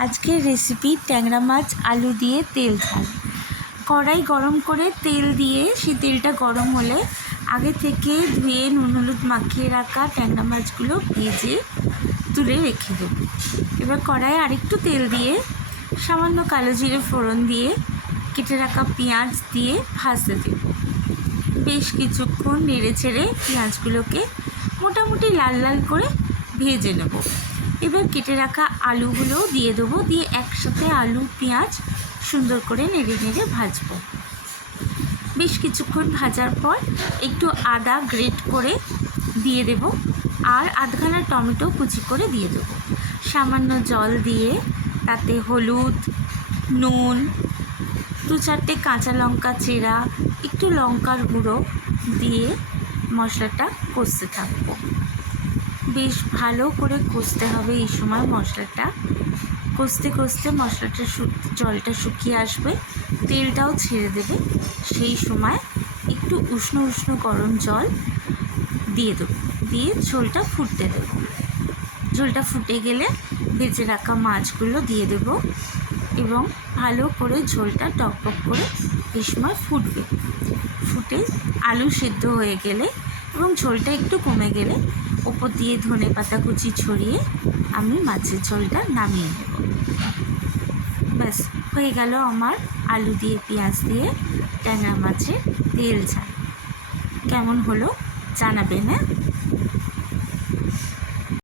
আজকের রেসিপি ট্যাংরা মাছ আলু দিয়ে তেল ঝাল। কড়াই গরম করে তেল দিয়ে সেই তেলটা গরম হলে আগে থেকে ধুয়ে নুন হলুদ মাখিয়ে রাখা ট্যাংরা মাছগুলো ভেজে তুলে রেখে দেব। এবার কড়াইয়ে আরেকটু তেল দিয়ে সামান্য কালো জিরে ফোড়ন দিয়ে কেটে রাখা পেঁয়াজ দিয়ে ভাজতে দেব। বেশ কিছুক্ষণ নেড়ে ছেড়ে পেঁয়াজগুলোকে মোটামুটি লাল লাল করে ভেজে নেব। এবার কেটে রাখা আলুগুলোও দিয়ে দেবো, দিয়ে একসাথে আলু পেঁয়াজ সুন্দর করে নেড়ে নেড়ে ভাজবো। বেশ কিছুক্ষণ ভাজার পর একটু আদা গ্রেট করে দিয়ে দেব আর আধখানা টমেটো কুচি করে দিয়ে দেবো। সামান্য জল দিয়ে তাতে হলুদ, নুন, 2-4টে কাঁচা লঙ্কা চেরা, একটু লঙ্কার গুঁড়ো দিয়ে মশলাটা কষতে থাকবো। বেশ ভালো করে কষতে হবে। এই সময় মশলাটা কষতে কষতে মশলাটা জলটা শুকিয়ে আসবে, তেলটাও ছেড়ে দেবে। সেই সময় একটু উষ্ণ উষ্ণ গরম জল দিয়ে দেবো, দিয়ে ঝোলটা ফুটতে দেবো। ঝোলটা ফুটে গেলে ভেজে রাখা মাছগুলো দিয়ে দেব এবং ভালো করে ঝোলটা টকবক করে এই সময় ফুটবে। ফুটে আলু সেদ্ধ হয়ে গেলে এবং ঝোলটা একটু কমে গেলে ওপর দিয়ে ধনেপাতা কুচি ছড়িয়ে আমি মাছের ঝোলটা নামিয়ে নেব। ব্যাস হয়ে গেল আমার আলু দিয়ে পেঁয়াজ দিয়ে ট্যাংরা মাছের তেল ঝাল। কেমন হলো জানাবেন।